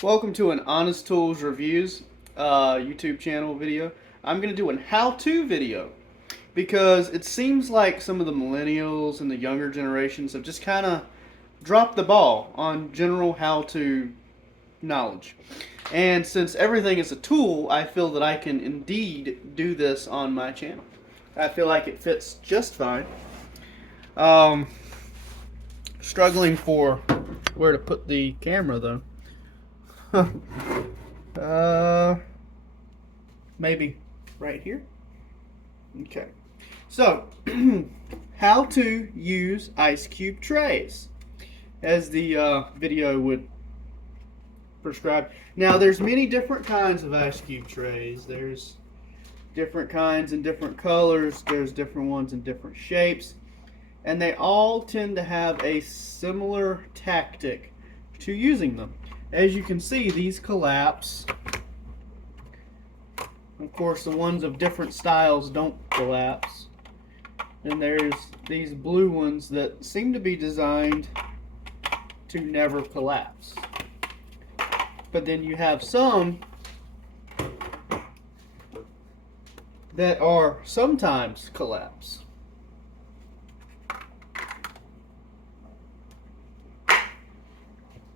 Welcome to an Honest Tools Reviews YouTube channel video. I'm going to do a how-to video because it seems like some of the millennials and the younger generations have just kind of dropped the ball on general how-to knowledge. And since everything is a tool, I feel that I can indeed do this on my channel. I feel like it fits just fine. Struggling for where to put the camera though. Maybe right here. Okay. So, how to use ice cube trays, as the video would prescribe. Now, there's many different kinds of ice cube trays. There's different kinds in different colors. There's different ones in different shapes. And they all tend to have a similar tactic to using them. As you can see, these collapse. Of course, the ones of different styles don't collapse. And there's these blue ones that seem to be designed to never collapse. But then you have some that are sometimes collapse.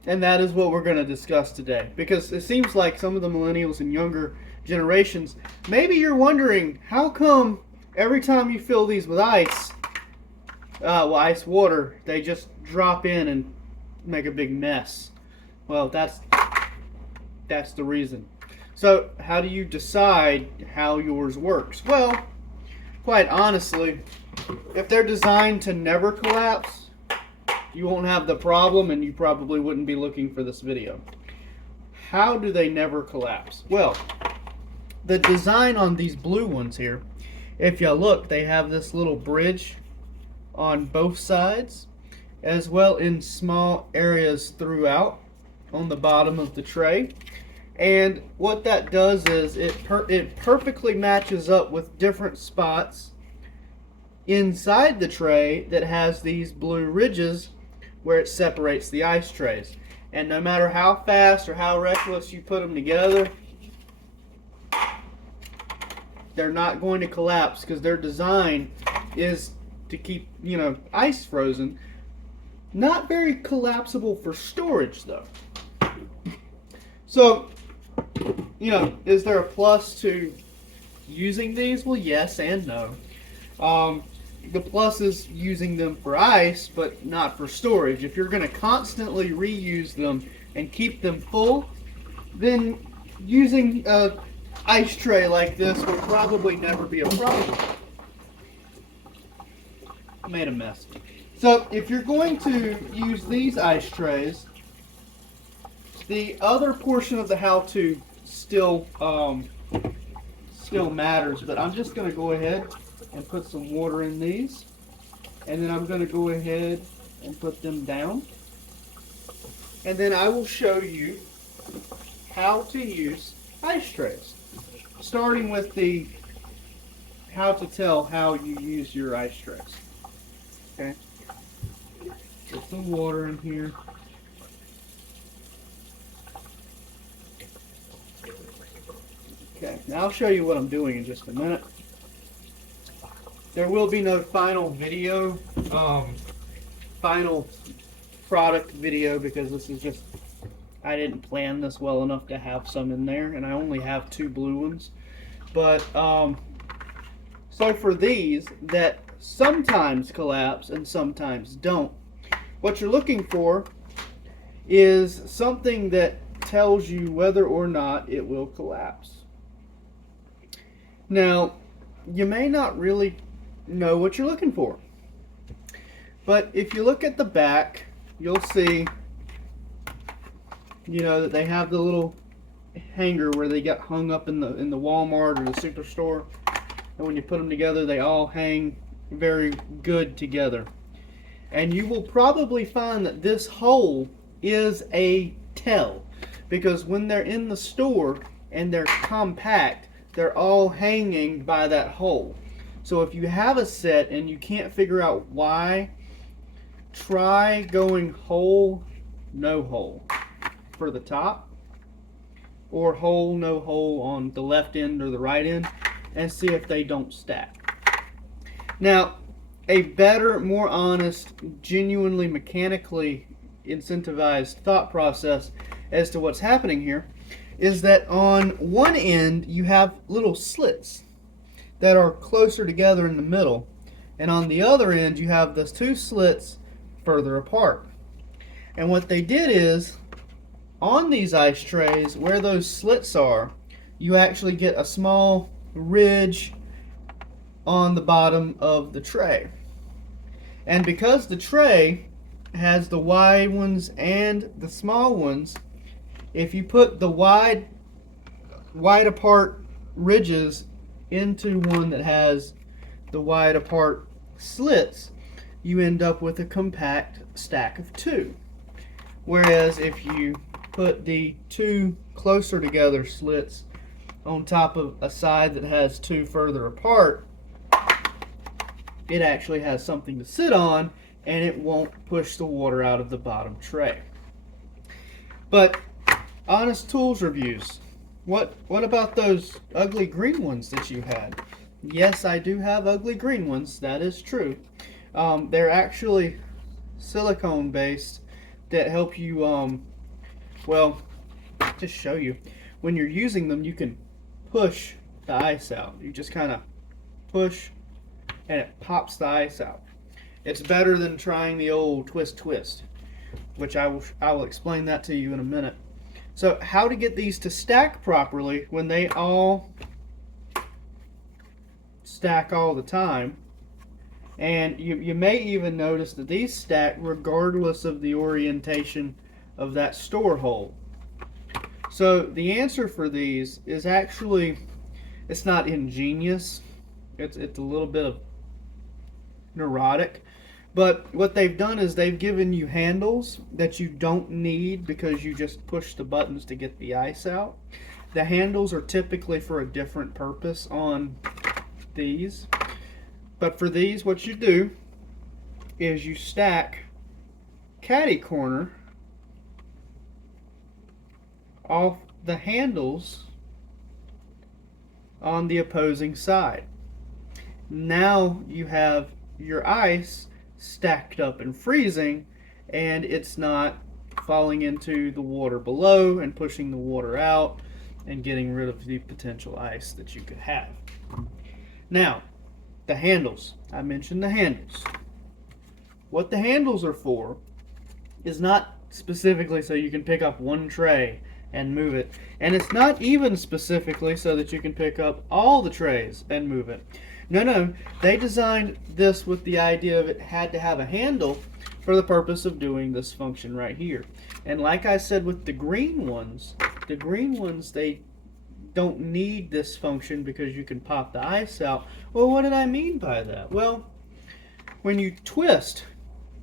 And that is what we're going to discuss today. Because it seems like some of the millennials and younger generations, maybe you're wondering, how come every time you fill these with ice water, they just drop in and make a big mess? Well, that's the reason. So, how do you decide how yours works? Well, quite honestly, if they're designed to never collapse, you won't have the problem, and you probably wouldn't be looking for this video. How do they never collapse? Well, the design on these blue ones here, if you look, they have this little bridge on both sides, as well in small areas throughout on the bottom of the tray. And what that does is it perfectly matches up with different spots inside the tray that has these blue ridges where it separates the ice trays. And no matter how fast or how reckless you put them together, they're not going to collapse, because their design is to keep, ice frozen. Not very collapsible for storage though. So, is there a plus to using these? Well, yes and no. The plus is using them for ice, but not for storage. If you're going to constantly reuse them and keep them full, then using an ice tray like this will probably never be a problem. Made a mess. So if you're going to use these ice trays, the other portion of the how-to still matters, but I'm just going to go ahead and put some water in these, and then I'm going to go ahead and put them down, and then I will show you how to use ice trays, starting with the how to tell how you use your ice trays. Okay, put some water in here. Okay, now I'll show you what I'm doing in just a minute. There will be no final video, final product video, because this is just, I didn't plan this well enough to have some in there, and I only have 2 blue ones. But, so for these that sometimes collapse and sometimes don't, what you're looking for is something that tells you whether or not it will collapse. Now, you may not really know what you're looking for, but if you look at the back, you'll see that they have the little hanger where they get hung up in the Walmart or the superstore, and when you put them together, they all hang very good together. And you will probably find that this hole is a tell, because when they're in the store and they're compact, they're all hanging by that hole. So if you have a set and you can't figure out why, try going hole, no hole for the top, or hole, no hole on the left end or the right end, and see if they don't stack. Now, a better, more honest, genuinely mechanically incentivized thought process as to what's happening here is that on one end you have little slits that are closer together in the middle, and on the other end you have those two slits further apart. And what they did is, on these ice trays where those slits are, you actually get a small ridge on the bottom of the tray. And because the tray has the wide ones and the small ones, if you put the wide apart ridges into one that has the wide apart slits, you end up with a compact stack of two. Whereas if you put the two closer together slits on top of a side that has two further apart, it actually has something to sit on and it won't push the water out of the bottom tray. But honest tools reviews. What about those ugly green ones that you had? Yes, I do have ugly green ones. That is true. They're actually silicone based that help you, well, just show you. When you're using them, you can push the ice out. You just kind of push and it pops the ice out. It's better than trying the old twist, which I will explain that to you in a minute. So how to get these to stack properly when they all stack all the time. And you may even notice that these stack regardless of the orientation of that store hole. So the answer for these is actually, it's not ingenious. It's a little bit of neurotic. But what they've done is they've given you handles that you don't need because you just push the buttons to get the ice out. The handles are typically for a different purpose on these. But for these, what you do is you stack catty corner off the handles on the opposing side. Now you have your ice stacked up and freezing, and it's not falling into the water below and pushing the water out and getting rid of the potential ice that you could have. Now, the handles. I mentioned the handles. What the handles are for is not specifically so you can pick up one tray and move it, and it's not even specifically so that you can pick up all the trays and move it. No, they designed this with the idea of it had to have a handle for the purpose of doing this function right here. And like I said with the green ones, they don't need this function because you can pop the ice out. Well, what did I mean by that? Well, when you twist,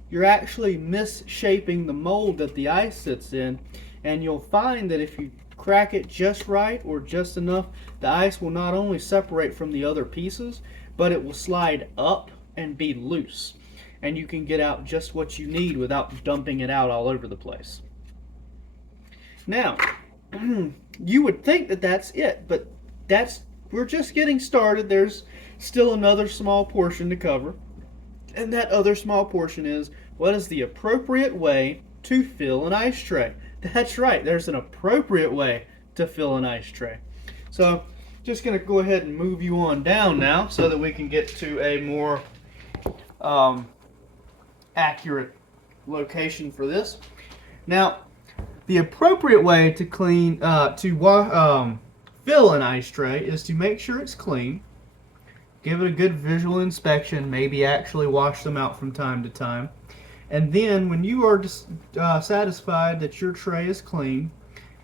you're actually misshaping the mold that the ice sits in, and you'll find that if you crack it just right or just enough, the ice will not only separate from the other pieces, but it will slide up and be loose. And you can get out just what you need without dumping it out all over the place. Now, you would think that that's it, but we're just getting started. There's still another small portion to cover. And that other small portion is, what is the appropriate way to fill an ice tray? That's right, there's an appropriate way to fill an ice tray. So, just going to go ahead and move you on down now so that we can get to a more accurate location for this. Now, the appropriate way to fill an ice tray is to make sure it's clean, give it a good visual inspection, maybe actually wash them out from time to time. And then when you are satisfied that your tray is clean,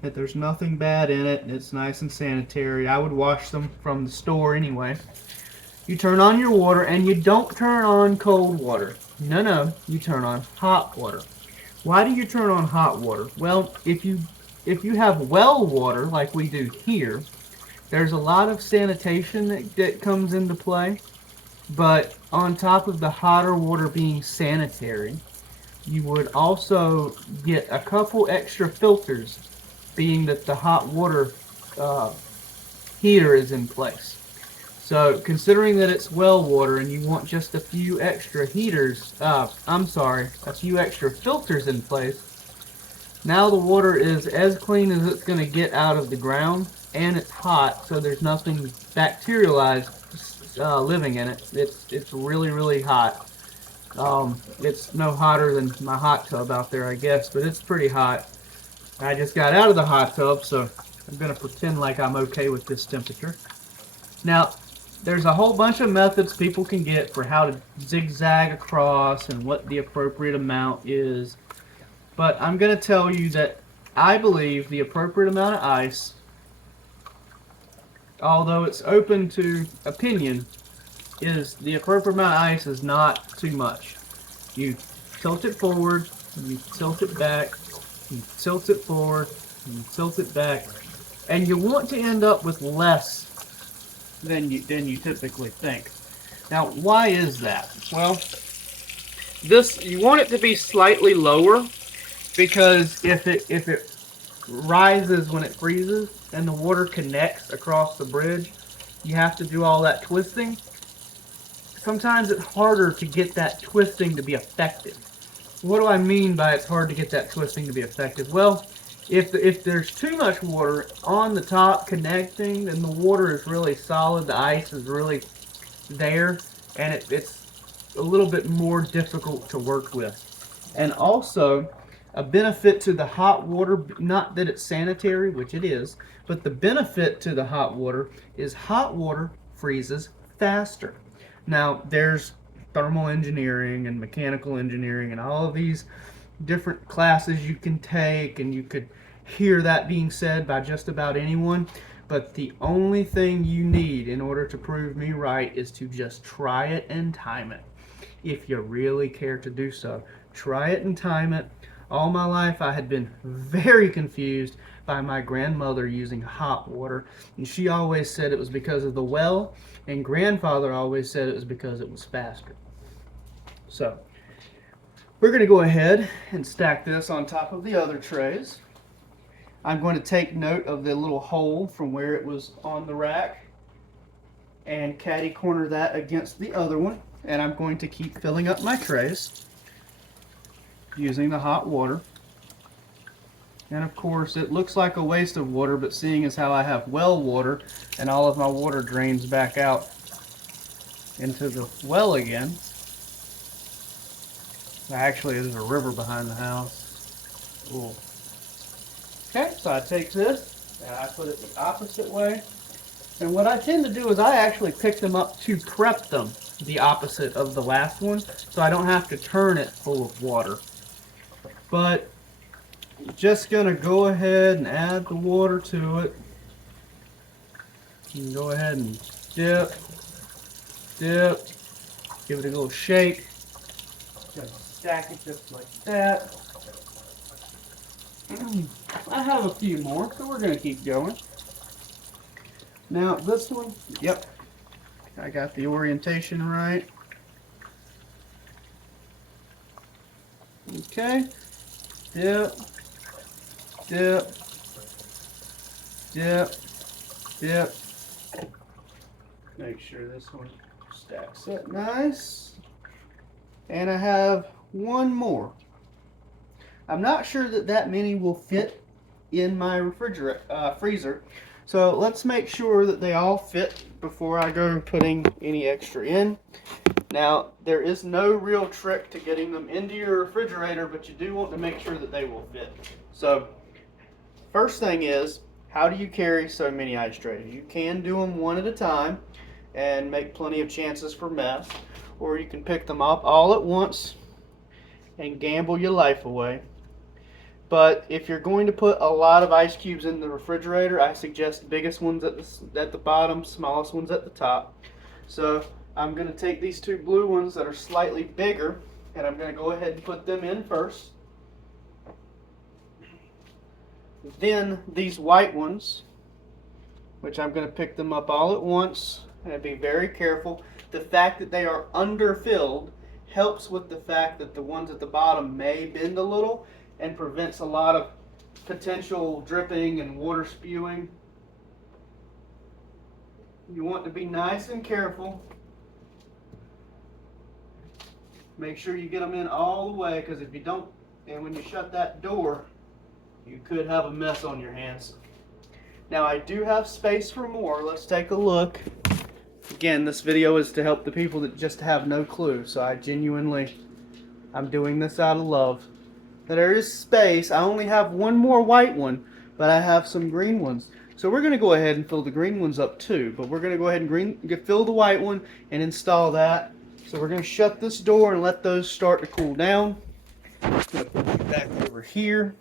that there's nothing bad in it, and it's nice and sanitary, I would wash them from the store anyway. You turn on your water, and you don't turn on cold water. No, you turn on hot water. Why do you turn on hot water? Well, if you have well water like we do here, there's a lot of sanitation that comes into play. But on top of the hotter water being sanitary, you would also get a couple extra filters being that the hot water heater is in place. So considering that it's well water and you want just a few extra a few extra filters in place, now the water is as clean as it's going to get out of the ground, and it's hot, so there's nothing bacterialized living in it. It's really, really hot. It's no hotter than my hot tub out there, I guess, but it's pretty hot. I just got out of the hot tub, so I'm going to pretend like I'm okay with this temperature. Now, there's a whole bunch of methods people can get for how to zigzag across and what the appropriate amount is. But I'm going to tell you that I believe the appropriate amount of ice, although it's open to opinion, is the appropriate amount of ice is not too much. You tilt it forward, you tilt it back, you tilt it forward, you tilt it back, and you want to end up with less than you typically think. Now, why is that? Well, you want it to be slightly lower, because if it rises when it freezes and the water connects across the bridge, you have to do all that twisting. Sometimes it's harder to get that twisting to be effective. What do I mean by it's hard to get that twisting to be effective? Well, if there's too much water on the top connecting, then the water is really solid, the ice is really there, and it's a little bit more difficult to work with. And also, a benefit to the hot water, not that it's sanitary, which it is, but the benefit to the hot water is hot water freezes faster. Now, there's thermal engineering and mechanical engineering and all of these different classes you can take, and you could hear that being said by just about anyone. But the only thing you need in order to prove me right is to just try it and time it. If you really care to do so, try it and time it. All my life I had been very confused by my grandmother using hot water, and she always said it was because of the well, and grandfather always said it was because it was faster. So we're going to go ahead and stack this on top of the other trays. I'm going to take note of the little hole from where it was on the rack and catty corner that against the other one, and I'm going to keep filling up my trays using the hot water. And of course it looks like a waste of water, but seeing as how I have well water and all of my water drains back out into the well again. Actually, there's a river behind the house. Ooh. Okay, so I take this and I put it the opposite way. And what I tend to do is I actually pick them up to prep them the opposite of the last one, so I don't have to turn it full of water. But just gonna go ahead and add the water to it. You can go ahead and dip, give it a little shake. Just stack it just like that. I have a few more, so we're gonna keep going. Now this one, yep, I got the orientation right. Okay, dip, dip, dip, dip. Make sure this one stacks up nice. And I have one more. I'm not sure that many will fit in my freezer. So let's make sure that they all fit before I go putting any extra in. Now, there is no real trick to getting them into your refrigerator, but you do want to make sure that they will fit. So, first thing is, how do you carry so many ice trays? You can do them one at a time and make plenty of chances for mess, or you can pick them up all at once and gamble your life away. But if you're going to put a lot of ice cubes in the refrigerator, I suggest biggest ones at the bottom, smallest ones at the top. So I'm going to take these two blue ones that are slightly bigger, and I'm going to go ahead and put them in first. Then these white ones, which I'm going to pick them up all at once, and be very careful. The fact that they are underfilled helps with the fact that the ones at the bottom may bend a little and prevents a lot of potential dripping and water spewing. You want to be nice and careful. Make sure you get them in all the way, because if you don't, and when you shut that door, you could have a mess on your hands. Now I do have space for more. Let's take a look. Again, this video is to help the people that just have no clue, so I'm doing this out of love. There is space. I only have one more white one, but I have some green ones. So we're going to go ahead and fill the green ones up too, but we're going to go ahead and fill the white one and install that. So we're going to shut this door and let those start to cool down. I'm going to put you back over here.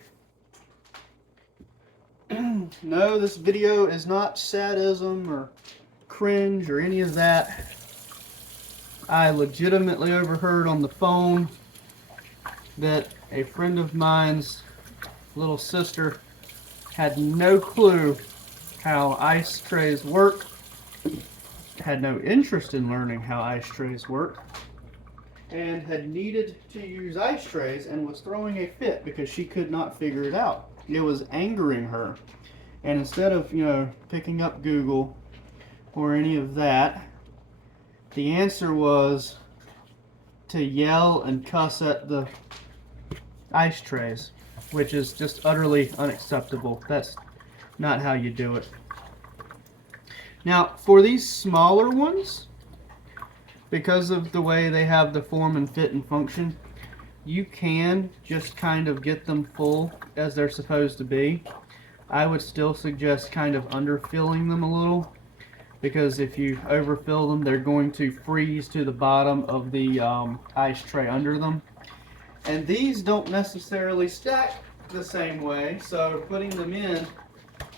No, this video is not sadism or cringe or any of that. I legitimately overheard on the phone that a friend of mine's little sister had no clue how ice trays work, had no interest in learning how ice trays work, and had needed to use ice trays and was throwing a fit because she could not figure it out. It was angering her. And instead of, picking up Google or any of that, the answer was to yell and cuss at the ice trays, which is just utterly unacceptable. That's not how you do it. Now, for these smaller ones, because of the way they have the form and fit and function, you can just kind of get them full as they're supposed to be. I would still suggest kind of underfilling them a little, because if you overfill them, they're going to freeze to the bottom of the ice tray under them. And these don't necessarily stack the same way, so putting them in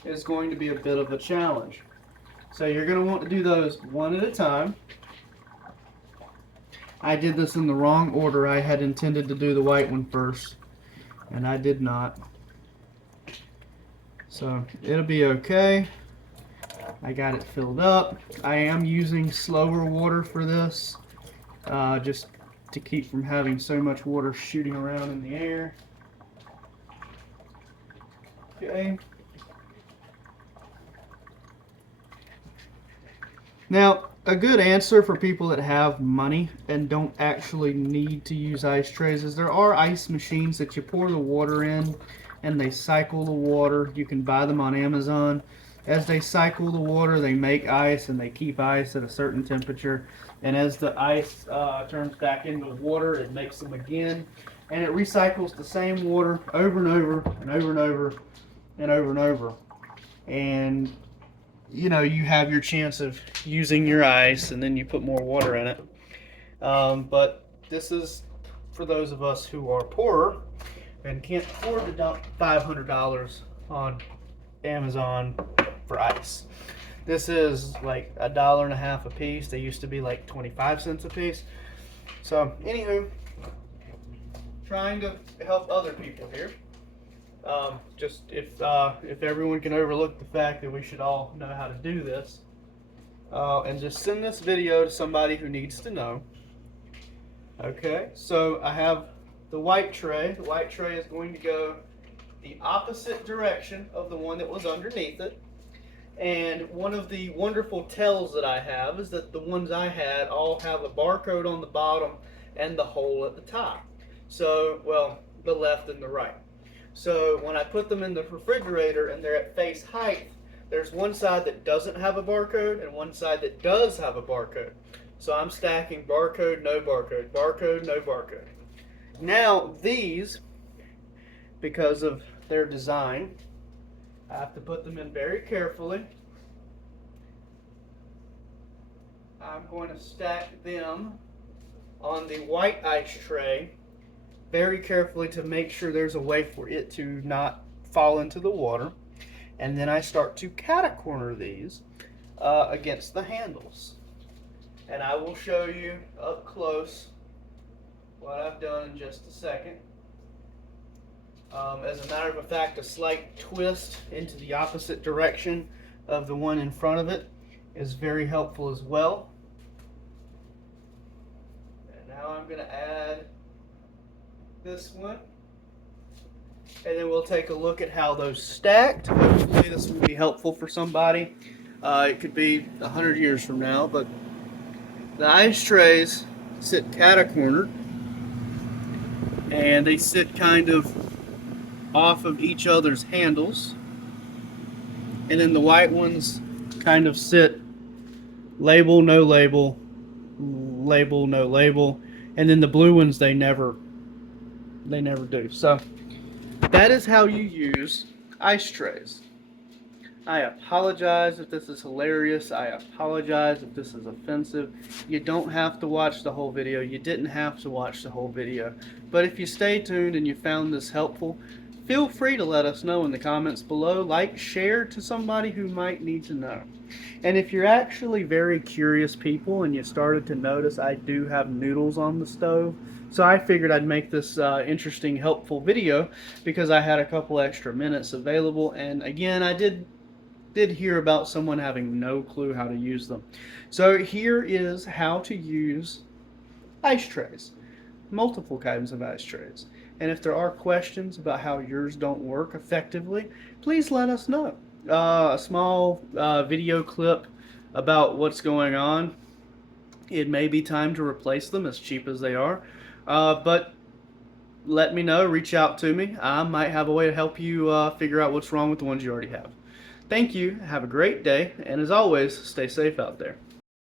is going to be a bit of a challenge. So you're going to want to do those one at a time. I did this in the wrong order. I had intended to do the white one first, and I did not. So it'll be okay. I got it filled up. I am using slower water for this, just to keep from having so much water shooting around in the air. Okay. Now, a good answer for people that have money and don't actually need to use ice trays is there are ice machines that you pour the water in and they cycle the water. You can buy them on Amazon. As they cycle the water, they make ice and they keep ice at a certain temperature. And as the ice turns back into water, it makes them again. And it recycles the same water over and over and over and over and over and over. And you have your chance of using your ice, and then you put more water in it. But this is for those of us who are poorer and can't afford to dump $500 on Amazon for ice. This is like $1.50 a piece. They used to be like 25 cents a piece. So, anywho, trying to help other people here. Just if everyone can overlook the fact that we should all know how to do this, and just send this video to somebody who needs to know. Okay, so I have the white tray. The white tray is going to go the opposite direction of the one that was underneath it. And one of the wonderful tells that I have is that the ones I had all have a barcode on the bottom and the hole at the top. So, well, the left and the right. So when I put them in the refrigerator and they're at face height, there's one side that doesn't have a barcode and one side that does have a barcode. So I'm stacking barcode, no barcode, barcode, no barcode. Now these, because of their design, I have to put them in very carefully. I'm going to stack them on the white ice tray very carefully to make sure there's a way for it to not fall into the water. And then I start to cat-a-corner these against the handles. And I will show you up close what I've done in just a second. As a matter of fact, a slight twist into the opposite direction of the one in front of it is very helpful as well. And now I'm going to add this one. and then we'll take a look at how those stacked. Hopefully this will be helpful for somebody. It could be 100 years from now, but the ice trays sit catacornered, and they sit kind of off of each other's handles, and then the white ones kind of sit label, no label, label, no label, and then the blue ones they never do. So that is how you use ice trays. I apologize if this is hilarious. I apologize if this is offensive. You don't have to watch the whole video. You didn't have to watch the whole video. But if you stay tuned and you found this helpful, feel free to let us know in the comments below. Like, share to somebody who might need to know. And if you're actually very curious people and you started to notice I do have noodles on the stove, so I figured I'd make this interesting, helpful video because I had a couple extra minutes available. And again, I did hear about someone having no clue how to use them. So here is how to use ice trays. Multiple kinds of ice trays. And if there are questions about how yours don't work effectively, please let us know. A small video clip about what's going on. It may be time to replace them, as cheap as they are. But let me know, reach out to me. I might have a way to help you figure out what's wrong with the ones you already have. Thank you, have a great day, and as always, stay safe out there.